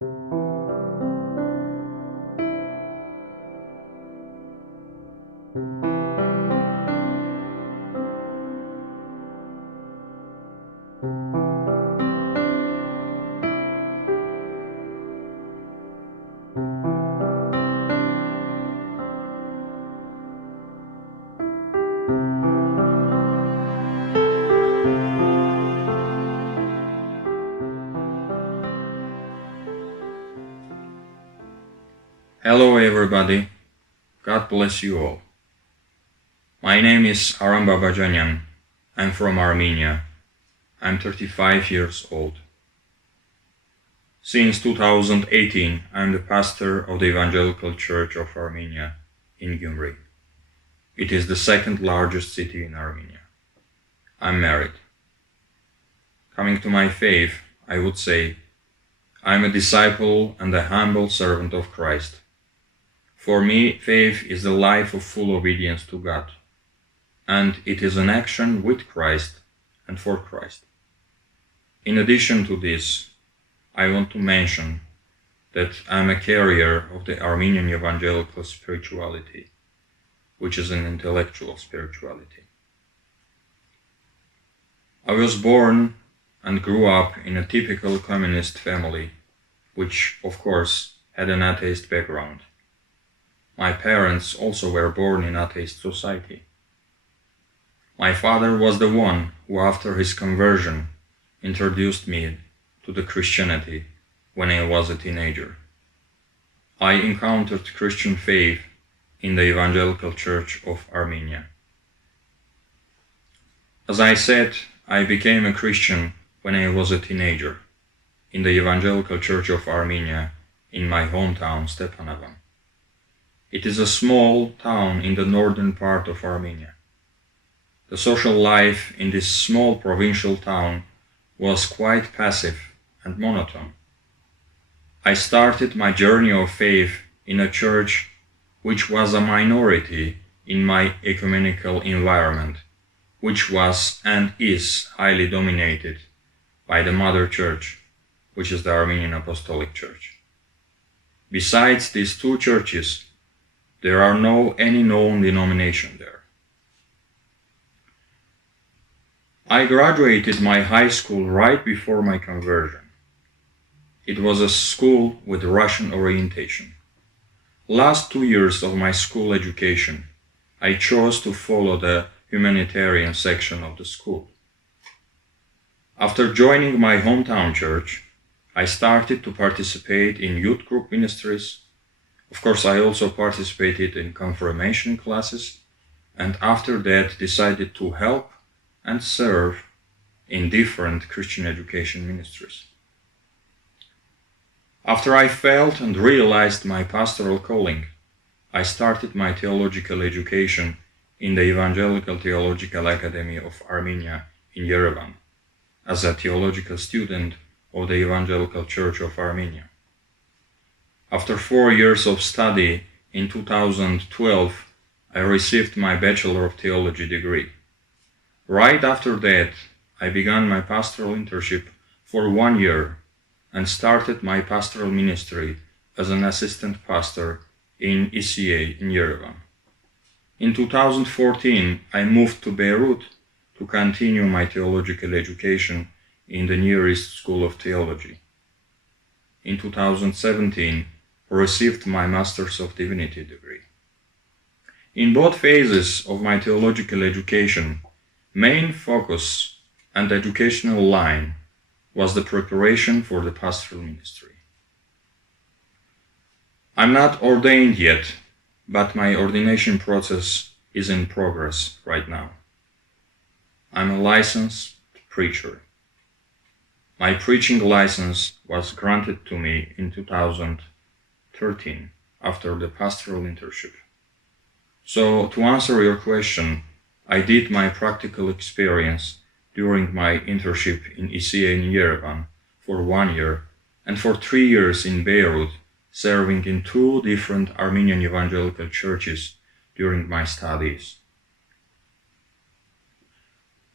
Hello everybody, God bless you all. My name is Aram Babajanyan. I'm from Armenia. I'm 35 years old. Since 2018, I'm the pastor of the Evangelical Church of Armenia in Gyumri. It is the second largest city in Armenia. I'm married. Coming to my faith, I would say, I'm a disciple and a humble servant of Christ. For me, faith is the life of full obedience to God, and it is an action with Christ and for Christ. In addition to this, I want to mention that I'm a carrier of the Armenian evangelical spirituality, which is an intellectual spirituality. I was born and grew up in a typical communist family, which, of course, had an atheist background. My parents also were born in atheist society. My father was the one who, after his conversion, introduced me to the Christianity when I was a teenager. I encountered Christian faith in the Evangelical Church of Armenia. As I said, I became a Christian when I was a teenager in the Evangelical Church of Armenia in my hometown, Stepanavan. It is a small town in the northern part of Armenia. The social life in this small provincial town was quite passive and monotone. I started my journey of faith in a church which was a minority in my ecumenical environment, which was and is highly dominated by the Mother Church, which is the Armenian Apostolic Church. Besides these two churches, there are no any known denomination there. I graduated my high school right before my conversion. It was a school with Russian orientation. Last 2 years of my school education, I chose to follow the humanitarian section of the school. After joining my hometown church, I started to participate in youth group ministries. Of course, I also participated in confirmation classes, and after that decided to help and serve in different Christian education ministries. After I felt and realized my pastoral calling, I started my theological education in the Evangelical Theological Academy of Armenia in Yerevan as a theological student of the Evangelical Church of Armenia. After 4 years of study, in 2012, I received my Bachelor of Theology degree. Right after that, I began my pastoral internship for 1 year and started my pastoral ministry as an assistant pastor in ECA in Yerevan. In 2014, I moved to Beirut to continue my theological education in the Near East School of Theology. In 2017, I received my Master's of Divinity degree. In both phases of my theological education, main focus and educational line was the preparation for the pastoral ministry. I'm not ordained yet, but my ordination process is in progress right now. I'm a licensed preacher. My preaching license was granted to me in 2013 after the pastoral internship. So, to answer your question, I did my practical experience during my internship in ECA in Yerevan for 1 year and for 3 years in Beirut, serving in 2 different Armenian evangelical churches during my studies.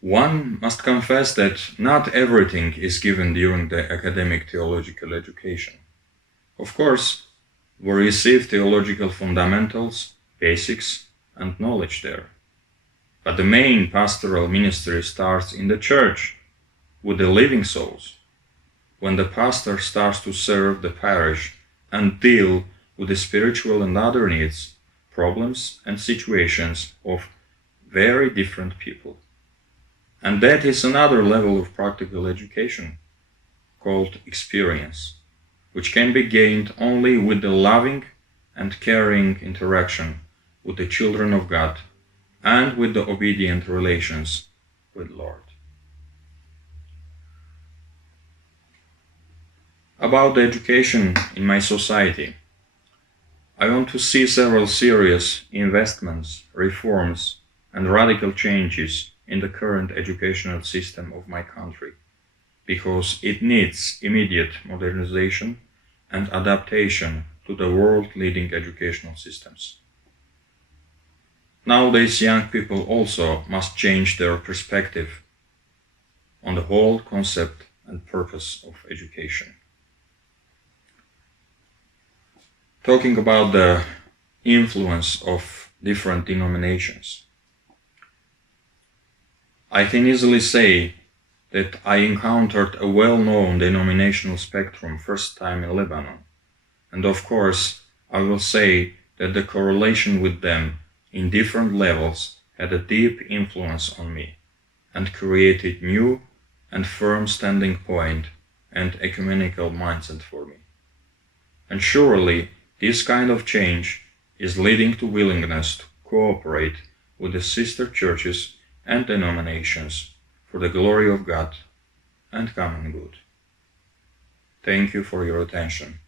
One must confess that not everything is given during the academic theological education. Of course, we receive theological fundamentals, basics, and knowledge there. But the main pastoral ministry starts in the church with the living souls, when the pastor starts to serve the parish and deal with the spiritual and other needs, problems, and situations of very different people. And that is another level of practical education, called experience, which can be gained only with the loving and caring interaction with the children of God and with the obedient relations with Lord. About the education in my society, I want to see several serious investments, reforms, and radical changes in the current educational system of my country, because it needs immediate modernization and adaptation to the world-leading educational systems. Nowadays, young people also must change their perspective on the whole concept and purpose of education. Talking about the influence of different denominations, I can easily say that I encountered a well-known denominational spectrum first time in Lebanon, and of course I will say that the correlation with them in different levels had a deep influence on me and created new and firm standing point and ecumenical mindset for me. And surely this kind of change is leading to willingness to cooperate with the sister churches and denominations for the glory of God and common good. Thank you for your attention.